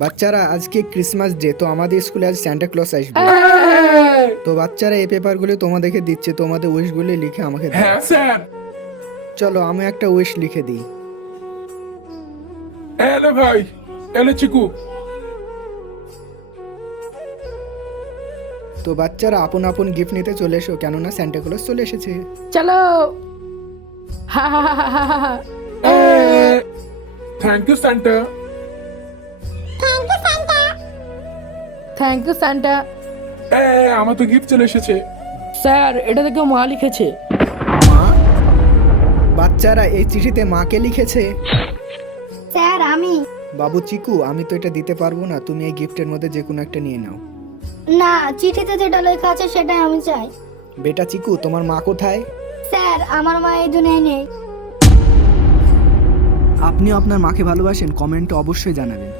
বাচ্চারা আজকে Christmas day, তো আমাদের স্কুলে আজ সান্টা ক্লজ আসবে। তো বাচ্চারা এই পেপারগুলো তোমাদেরকে দিচ্ছে, তোমাদের উইশগুলি লিখে আমাকে দাও। হ্যাঁ স্যার। চলো আমি একটা উইশ লিখে দিই। এলে ভাই, এলে চিকু। তো বাচ্চারা আপন আপন গিফট নিতে চলে এসো, কেননা সান্টা ক্লজ চলে এসেছে। চলো। হা হা হা হা হা হা। Thank you Santa. Thank you Santa. আমার তো গিফট চলে এসেছে। স্যার এটা থেকে মা লিখেছে। মা? বাচ্চারা এই চিঠিতে মাকে লিখেছে। স্যার আমি। বাবু চিকু, আমি তো এটা দিতে পারবো না, তুমি এই গিফটের মধ্যে যে কোনো একটা নিয়ে নাও। না, চিঠিতে যেটা লেখা আছে সেটাই আমি চাই। বেটা চিকু, তোমার মা কোথায়? স্যার আমার মা এই দুনিয়ায় নেই। আপনিও আপনার মাকে ভালোবাসেন? কমেন্টে অবশ্যই জানাবেন।